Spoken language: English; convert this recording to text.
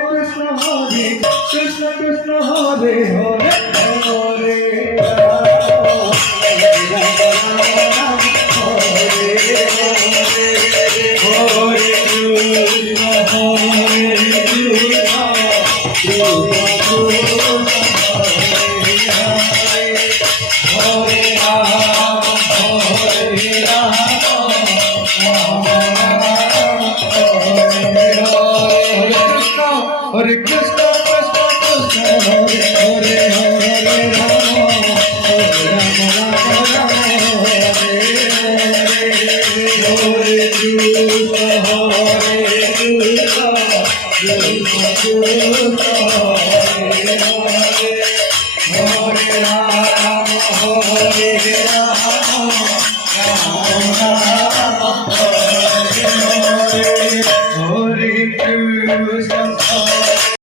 Hare Krishna, Krishna Krishna, Hare Hare, Hare Rama, Hare Rama, Rama Rama, Hare Hare, Hare Krishna, Hare Krishna, Krishna Krishna, Hare Hare, Hare Rama.